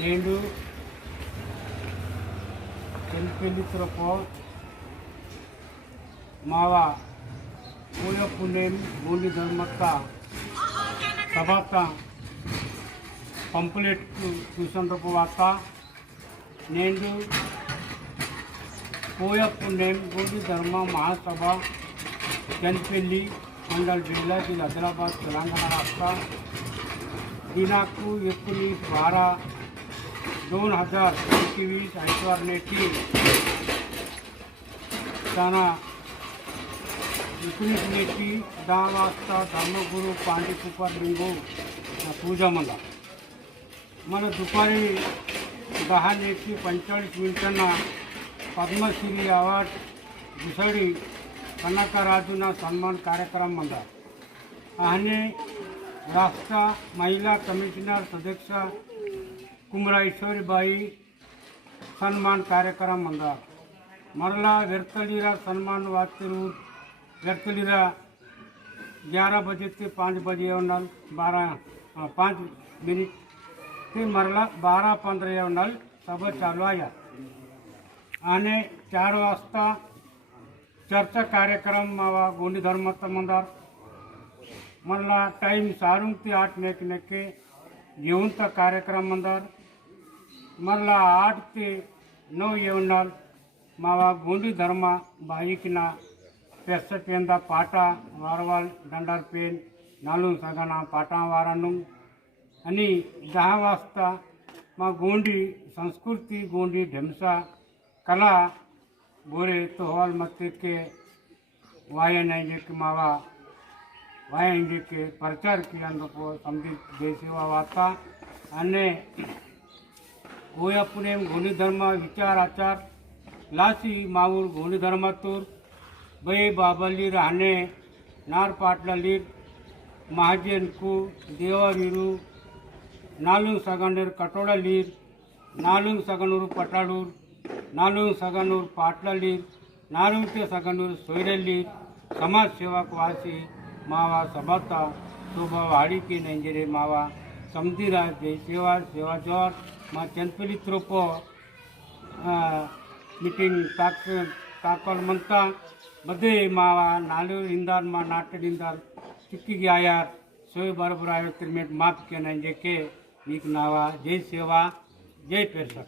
నేను పెళ్లితురపో मावा पूय पुणेम गोंडी धर्मत्ता सभाता पंपलेट చూసినప్పుడు వార్త నేను పూయ పుణేం గోంडी धर्म महासभा जनपेल्ली मंडल जिल्हा आदिलाबाद तेलंगणा राष्ट्र दिनांक 19/12/2021 आयतवार नेटी ताना 19 नेटी 10 वाजता धर्मगुरू पांडेकुपर लिंगो पूजा मला दुपारी 10 नेटी 45 मिनिटांना पद्मश्री अवॉर्ड घुसडी कनकराजुना सन्मान कार्यक्रम आणि राष्ट्र महिला कमिशनर सदस्य कुमराईश्वरीबाई सन्मान कार्यक्रम मरला व्यर्थलीरा सन्मान वाचरू व्यर्थलीरा 11 बजे से 5 बजे 5 मिनिट ते मरला 12:15 सभा चालू आहे आणि 4 वाजता चर्चा कार्यक्रम मावा गोंडी धर्माचा मंदार मला टाइम 7 ते 8 नेके घेऊनचा कार्यक्रम मंदार मला 8 ते 9 येवनाल मावा गोंडी धर्म बाईकना 63 पाटा वारवाल दंडार पेन नालू सगना पाटा वारानु आणि 10 वाजता मा गोंडी संस्कृती गोंडी ढेमसा कला बोरे तो हॉल मत्ते के वायन के मावा वायन के प्रचार किया समझी देशसेवा वार्ता आणि गोया पुणे गोंडी धर्म विचार आचार लासी माऊर गोंडी धर्मातूर बै बाबली राहणे नार पाटलालीर महाजनकू देवावीरू नालुंग सगणूर कटोडलीर नालुंग सगणूर पटाळूर नालुंग सगणूर पाटलालीर नालुंग ते सगणूर सोयरलीर समाज सेवक वासी मावा सभाता शोभा वाड़ी के नंजरे मावा समझीरा जय सेवा सेवा जोर मा चंदपल्ली त्रोपो मीटिंग ताकल मनता बदे मावा नालू इंदार मा नाट्य इंदार चिक्की गया सोय बरबर आयो माफ के नंजे के नीक नावा जय सेवा जय पेरसा।